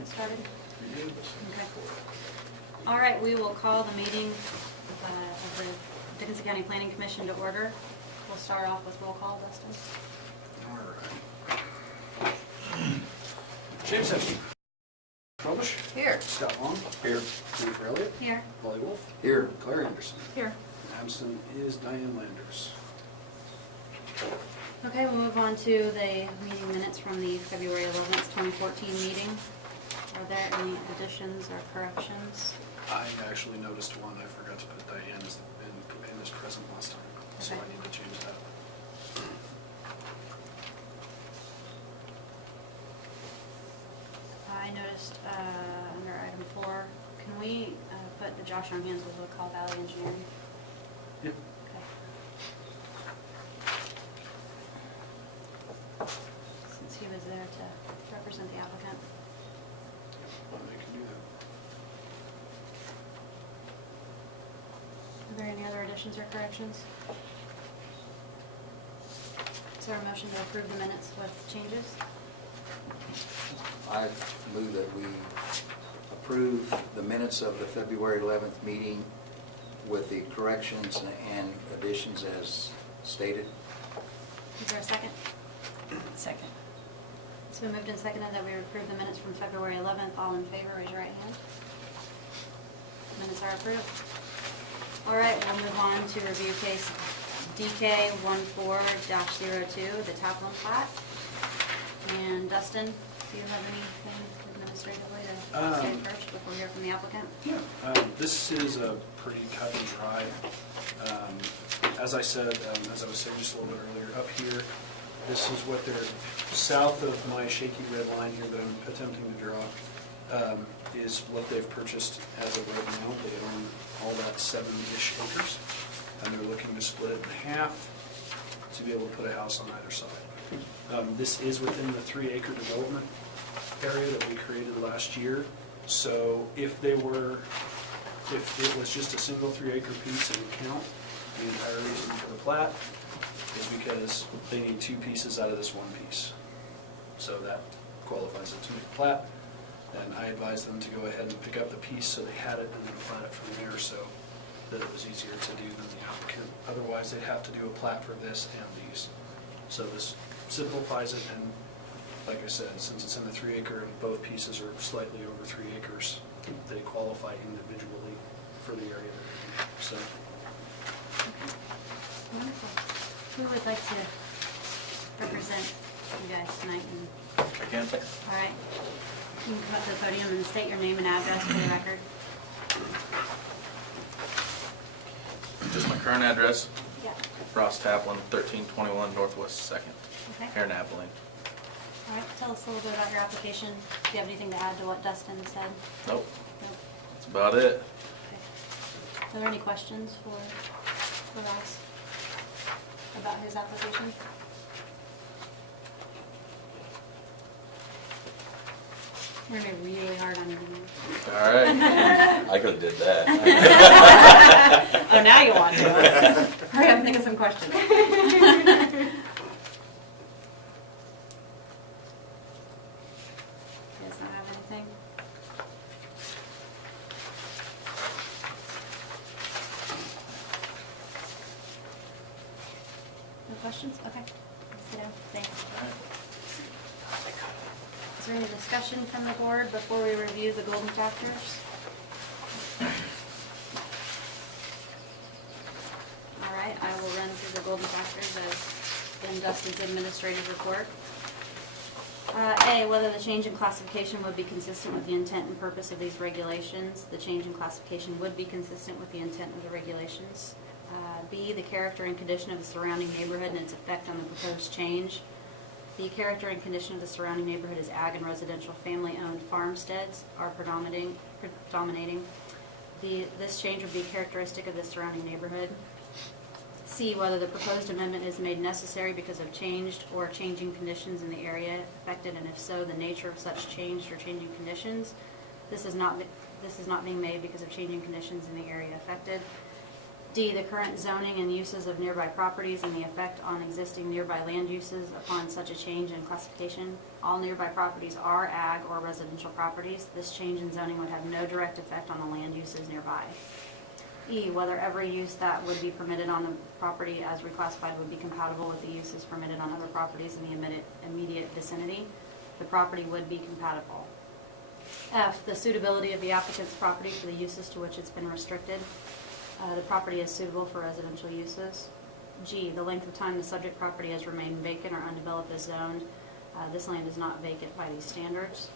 get started? We do. Okay. All right, we will call the meeting of the Dickinson County Planning Commission to order. We'll start off with roll call, Dustin. All right. Jameson. Robish. Here. Scott Long. Here. Jennifer Elliott. Here. Wally Wolf. Here. Claire Anderson. Here. Absent is Diane Landers. Okay, we'll move on to the meeting minutes from the February 11th, 2014 meeting. Are there any additions or corrections? I actually noticed one. I forgot to put Diane in as present last time, so Okay. I need to change that. I noticed under item 4, can we put the Josh on hands with Call Valley Engineering? Yep. Okay. Since he was there to represent the applicant. Well, they can do that. Are there any other additions or corrections? Is there a motion to approve the minutes with changes? I move that we approve the minutes of the February 11th meeting with the corrections and additions as stated. Is there a second? Second. It's been moved and seconded that we approve the minutes from February 11th. All in favor, raise your right hand. Minutes are approved. All right, we'll move on to review case DK 14-02, the Taplin plat. And Dustin, do you have anything administratively to say first before we hear from the applicant? Yeah, this is a pretty cut and dry. As I said, as I was saying just a little bit earlier, up here, this is what they're, south of my shaky red line here that I'm attempting to draw, is what they've purchased as of right now. They own all that 7-ish acres, and they're looking to split it in half to be able to put a house on either side. This is within the 3-acre development area that we created last year. So if it was just a single 3-acre piece, it would count. The entire reason for the plat is because they need 2 pieces out of this 1 piece. So that qualifies it to make a plat. And I advised them to go ahead and pick up the piece so they had it and then plat it from there so that it was easier to do than the applicant. Otherwise, they'd have to do a plat for this and these. So this simplifies it, and like I said, since it's in the 3-acre and both pieces are slightly over 3 acres, they qualify individually for the area they're in. So. Wonderful. Who would like to represent you guys tonight? I can. All right. You can come up to the podium and state your name and address for the record. Just my current address, Yeah. Ross Taplin, 1321 Northwest 2nd, Okay. here in Abilene. All right. Tell us a little bit about your application. Do you have anything to add to what Dustin said? Nope, Nope. that's about it. Okay. Are there any questions for Ross about his application? You're gonna be really hard on him. All right. I could have did that. Oh, now you want to. Hurry up and think of some questions. You guys not have anything? No questions? Okay. Sit down. Thanks. Is there any discussion from the board before we review the golden factors? All right, I will run through the golden factors as in Dustin's administrative report. A, whether the change in classification would be consistent with the intent and purpose of these regulations. The change in classification would be consistent with the intent of the regulations. B, the character and condition of the surrounding neighborhood and its effect on the proposed change. The character and condition of the surrounding neighborhood is ag and residential family-owned farmsteads are predominating. This change would be characteristic of the surrounding neighborhood. C, whether the proposed amendment is made necessary because of changed or changing conditions in the area affected, and if so, the nature of such changed or changing conditions. This is not being made because of changing conditions in the area affected. D, the current zoning and uses of nearby properties and the effect on existing nearby land uses upon such a change in classification. All nearby properties are ag or residential properties. This change in zoning would have no direct effect on the land uses nearby. E, whether every use that would be permitted on the property as reclassified would be compatible with the uses permitted on other properties in the immediate vicinity. The property would be compatible. F, the suitability of the applicant's property for the uses to which it's been restricted. The property is suitable for residential uses. G, the length of time the subject property has remained vacant or undeveloped as zoned. This land is not vacant by these standards.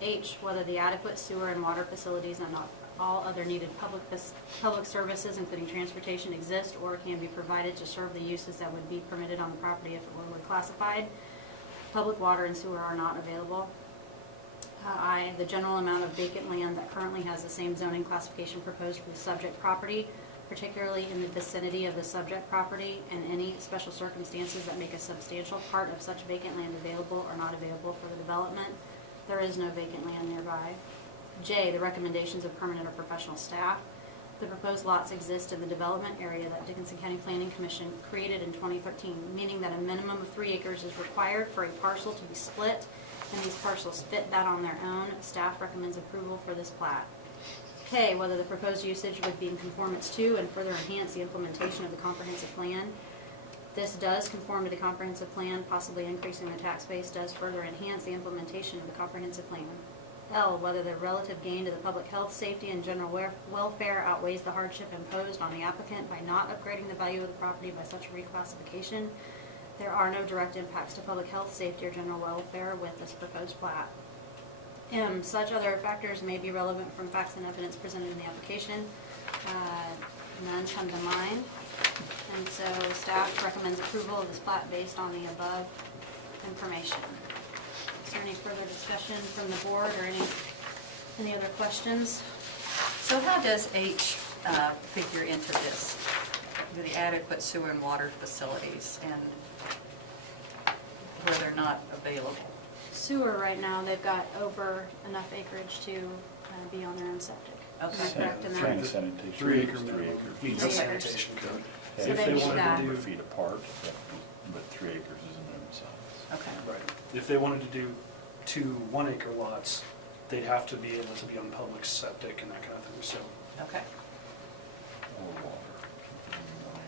H, whether the adequate sewer and water facilities and all other needed public services, including transportation, exist or can be provided to serve the uses that would be permitted on the property if it were reclassified. Public water and sewer are not available. I, the general amount of vacant land that currently has the same zoning classification proposed for the subject property, particularly in the vicinity of the subject property, and any special circumstances that make a substantial part of such vacant land available or not available for the development. There is no vacant land nearby. J, the recommendations of permanent or professional staff. The proposed lots exist in the development area that Dickinson County Planning Commission created in 2013, meaning that a minimum of 3 acres is required for a parcel to be split, and these parcels fit that on their own. Staff recommends approval for this plat. K, whether the proposed usage would be in conformance to and further enhance the implementation of the comprehensive plan. This does conform to the comprehensive plan, possibly increasing the tax base, does further enhance the implementation of the comprehensive plan. L, whether the relative gain to the public health, safety, and general welfare outweighs the hardship imposed on the applicant by not upgrading the value of the property by such a reclassification. There are no direct impacts to public health, safety, or general welfare with this proposed plat. M, such other factors may be relevant from facts and evidence presented in the application. None come to mind. And so staff recommends approval of this plat based on the above information. Is there any further discussion from the board or any other questions? So how does H figure into this? The adequate sewer and water facilities and where they're not available? Sewer right now, they've got over enough acreage to be on their own septic. Am I Okay. correct in that? Trying to sanitation. 3 acre It's 3 minimum acres. meets the 3 acres. sanitation code. So If they they meet wanted that. to do, 100 feet apart, but 3 acres is a minimum size. Okay. right, if they wanted to do 2 1-acre lots, they'd have to be able to be on public septic and that kind of thing, so. Okay. Or water. If you want to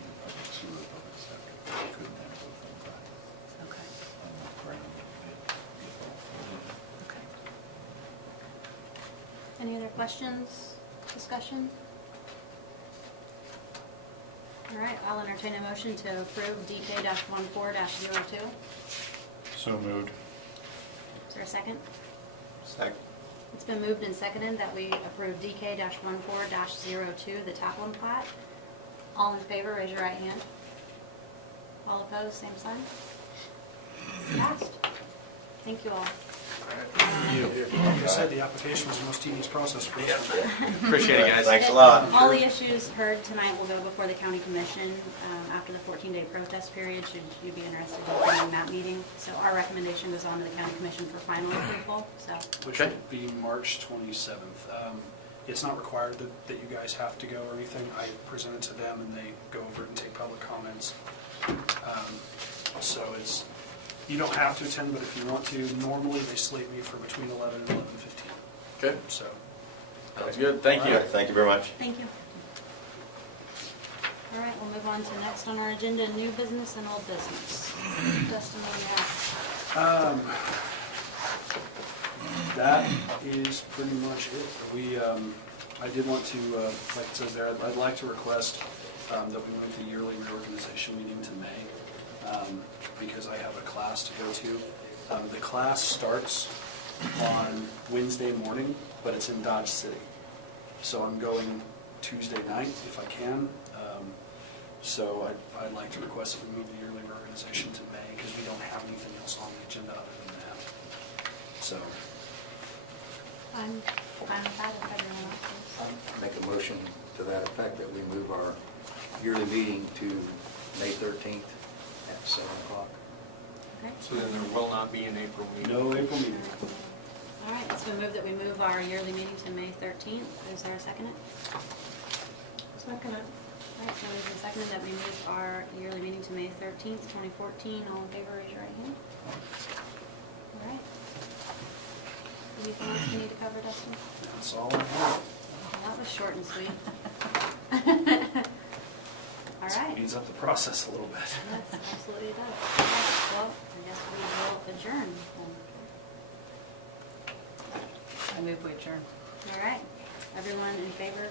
do public sewer, public septic, you couldn't have both of them Okay. on the ground. Get both of them. Okay. Any other questions, discussion? All right, I'll entertain a motion to approve DK-14-02. So moved. Is there a second? Second. It's been moved and seconded that we approve DK-14-02, the Taplin plat. All in favor, raise your right hand. All opposed, same sign. Passed. Thank you all. Like I said, the application was the most tedious process for us. Appreciate it, guys. Thanks a lot. All the issues heard tonight will go before the county commission after the 14-day protest period, should you be interested in attending that meeting. So our recommendation goes on to the county commission for final approval, so. Which Okay. would be March 27th. It's not required that you guys have to go or anything. I present it to them and they go over it and take public comments. So you don't have to attend, but if you want to, normally they slate me for between 11 and 11:15. Okay, So, sounds good. Thank All you. right, thank you very much. Thank you. All right, we'll move on to next on our agenda, new business and old business. Dustin, what do you have? that is pretty much it. I did want to, like it says there, I'd like to request that we move the yearly reorganization meeting to May, because I have a class to go to. The class starts on Wednesday morning, but it's in Dodge City. So I'm going Tuesday night if I can. So I'd like to request that we move the yearly reorganization to May, because we don't have anything else on the agenda other than that. So, I'm fine with that if everyone else is. Make a motion to that effect that we move our yearly meeting to May 13th at 7 o'clock. Okay. So then there will not be an April meeting? no April meeting. All right, it's been moved that we move our yearly meeting to May 13th. Is there a second? Second it. All right, so moved and seconded that we move our yearly meeting to May 13th, 2014. All in favor, raise your right hand. All right. Anything else we need to cover, Dustin? That's all I have. That was short and sweet. All right. Speeds up the process a little bit. Yes, absolutely does. All right, well, I guess we will adjourn. I move we adjourn. All right. Everyone in favor